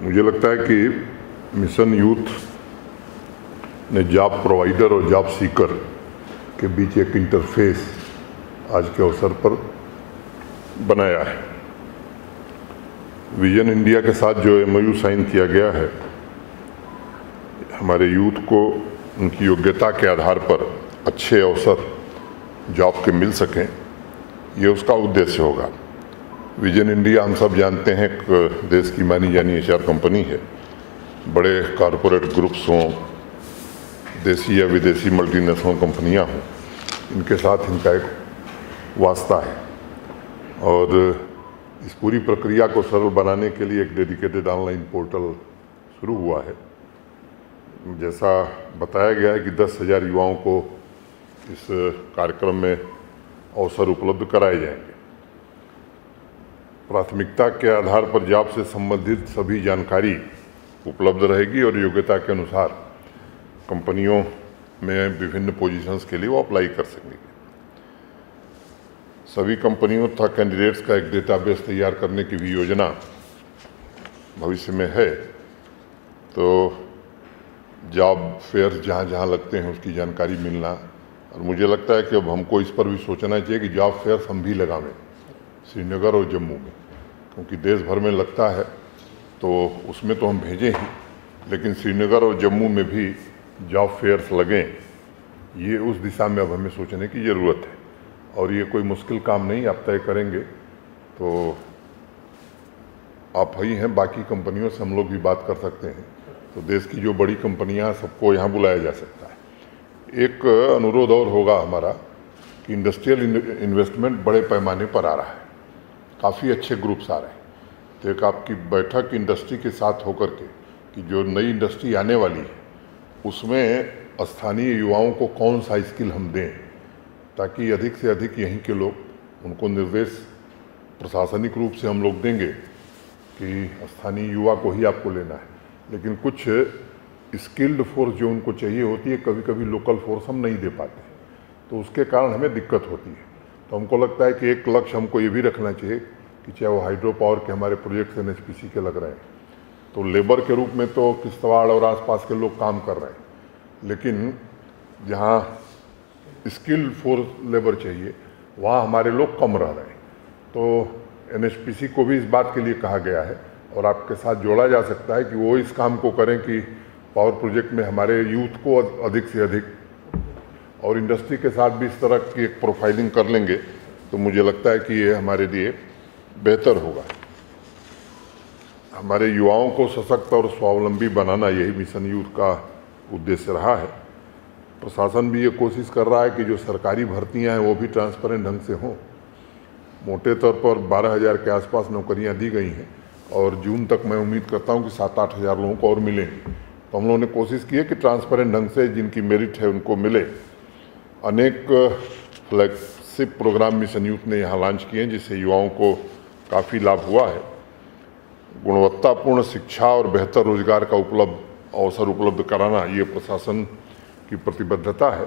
मुझे लगता है कि मिशन यूथ ने जॉब प्रोवाइडर और जॉब सीकर के बीच एक इंटरफेस आज के अवसर पर बनाया है। विजन इंडिया के साथ जो MOU साइन किया गया है, हमारे यूथ को उनकी योग्यता के आधार पर अच्छे अवसर जॉब के मिल सकें, ये उसका उद्देश्य होगा। विजन इंडिया हम सब जानते हैं एक देश की मानी जानी HR कंपनी है। बड़े कॉरपोरेट ग्रुप्स हों, देसी या विदेशी मल्टीनेशनल कंपनियां हों, इनके साथ इनका एक वास्ता है और इस पूरी प्रक्रिया को सरल बनाने के लिए एक डेडिकेटेड ऑनलाइन पोर्टल शुरू हुआ है। जैसा बताया गया है कि 10,000 युवाओं को इस कार्यक्रम में अवसर उपलब्ध कराए जाएंगे। प्राथमिकता के आधार पर जॉब से संबंधित सभी जानकारी उपलब्ध रहेगी और योग्यता के अनुसार कंपनियों में विभिन्न पोजीशंस के लिए वो अप्लाई कर सकेंगे। सभी कंपनियों तथा कैंडिडेट्स का एक डेटाबेस तैयार करने की भी योजना भविष्य में है। तो जॉब फेयर जहाँ जहाँ लगते हैं उसकी जानकारी मिलना, और मुझे लगता है कि अब हमको इस पर भी सोचना चाहिए कि जॉब फेयर हम भी लगावें श्रीनगर और जम्मू में, क्योंकि देश भर में लगता है तो उसमें तो हम भेजें ही, लेकिन श्रीनगर और जम्मू में भी जॉब फेयर्स लगें, ये उस दिशा में अब हमें सोचने की ज़रूरत है। और ये कोई मुश्किल काम नहीं, आप तय करेंगे तो आप ही हैं, बाकी कंपनियों से हम लोग भी बात कर सकते हैं। तो देश की जो बड़ी कंपनियां सबको यहाँ बुलाया जा सकता है। एक अनुरोध और होगा हमारा कि इंडस्ट्रियल इन्वेस्टमेंट बड़े पैमाने पर आ रहा है, काफ़ी अच्छे ग्रुप्स आ रहे हैं। तो एक आपकी बैठक इंडस्ट्री के साथ होकर के कि जो नई इंडस्ट्री आने वाली है उसमें स्थानीय युवाओं को कौन सा स्किल हम दें, ताकि अधिक से अधिक यहीं के लोग, उनको निर्देश प्रशासनिक रूप से हम लोग देंगे कि स्थानीय युवा को ही आपको लेना है, लेकिन कुछ स्किल्ड फोर्स जो उनको चाहिए होती है, कभी कभी लोकल फोर्स हम नहीं दे पाते, तो उसके कारण हमें दिक्कत होती है। तो हमको लगता है कि एक लक्ष्य हमको ये भी रखना चाहिए कि चाहे वो हाइड्रो पावर के हमारे प्रोजेक्ट्स NHPC के लग रहे हैं, तो लेबर के रूप में तो किश्तवाड़ और आसपास के लोग काम कर रहे हैं, लेकिन जहाँ स्किल्ड फोर्स लेबर चाहिए वहाँ हमारे लोग कम रह रहे हैं। तो NHPC को भी इस बात के लिए कहा गया है और आपके साथ जोड़ा जा सकता है कि वो इस काम को करें कि पावर प्रोजेक्ट में हमारे यूथ को अधिक से अधिक, और इंडस्ट्री के साथ भी इस तरह की एक प्रोफाइलिंग कर लेंगे तो मुझे लगता है कि ये हमारे लिए बेहतर होगा। हमारे युवाओं को सशक्त और स्वावलंबी बनाना, यही मिशन यूथ का उद्देश्य रहा है। प्रशासन भी ये कोशिश कर रहा है कि जो सरकारी भर्तियां हैं वो भी ट्रांसपेरेंट ढंग से हों। मोटे तौर पर 12,000 के आसपास नौकरियां दी गई हैं और जून तक मैं उम्मीद करता हूं कि 7-8 हज़ार लोगों को और मिलेंगी। तो हम लोगों ने कोशिश की है कि ट्रांसपेरेंट ढंग से जिनकी मेरिट है उनको मिले। अनेक फ्लैगशिप प्रोग्राम मिशन यूथ ने यहाँ लॉन्च किए हैं, जिससे युवाओं को काफ़ी लाभ हुआ है। गुणवत्तापूर्ण शिक्षा और बेहतर रोजगार का अवसर उपलब्ध कराना, ये प्रशासन की प्रतिबद्धता है।